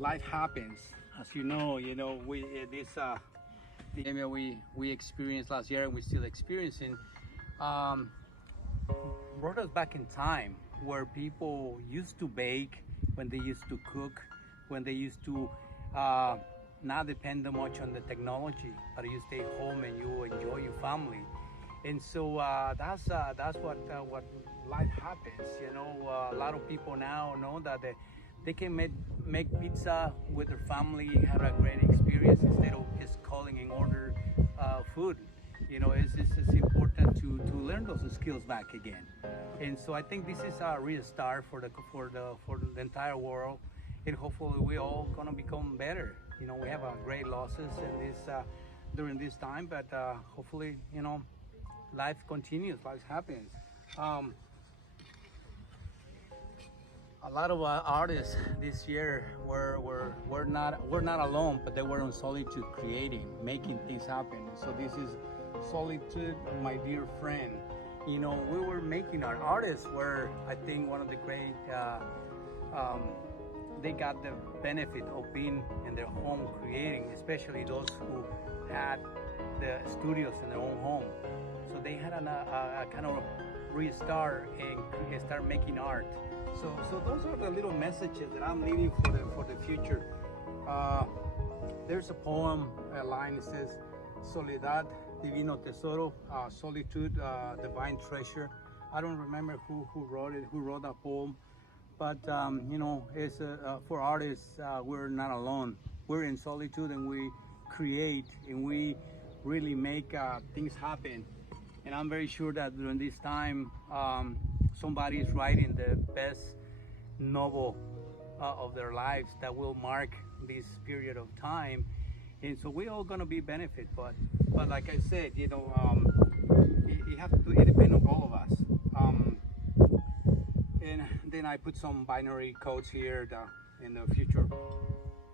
Life happens, as we the area we experienced last year and we're still experiencing, um, brought us back in time where people used to bake, when they used to cook, when they used to uh, not depend too much on the technology, but you stay home and you enjoy your family. And so that's what life happens. A lot of people now know that they can make pizza with their family, have a great experience instead of just calling and order food. It's important to learn those skills back again. And so I think this is a real start for the entire world, and hopefully we all gonna become better. We have great losses in this during this time, but hopefully life continues, life happens. Um, a lot of artists this year were not alone, but they were on Solitude, creating, making things happen. So this is Solitude, my dear friend. We were making our artists were, I think, one of the great. They got the benefit of being in their home creating, especially those who had the studios in their own home. So they had a kind of restart and start making art. So those are the little messages that I'm leaving for the future. There's a poem, a line that says, "Soledad, divino tesoro," solitude, divine treasure. I don't remember who wrote it, who wrote that poem, but it's for artists. We're not alone. We're in solitude, and we create, and we really make things happen. And I'm very sure that during this time, somebody is writing the best novel of their lives that will mark this period of time. And so we're all gonna be benefit, but like I said, it depends on all of us. And then I put some binary codes here in the future.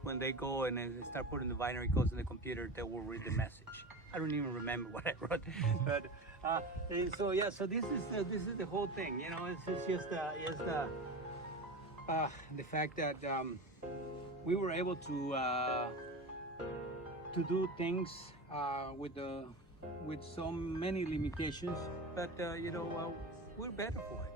When they go and they start putting the binary codes in the computer, they will read the message. I don't even remember what I wrote, but and so yeah. So this is the whole thing. It's just the fact that we were able to do things with so many limitations, but we're better for it.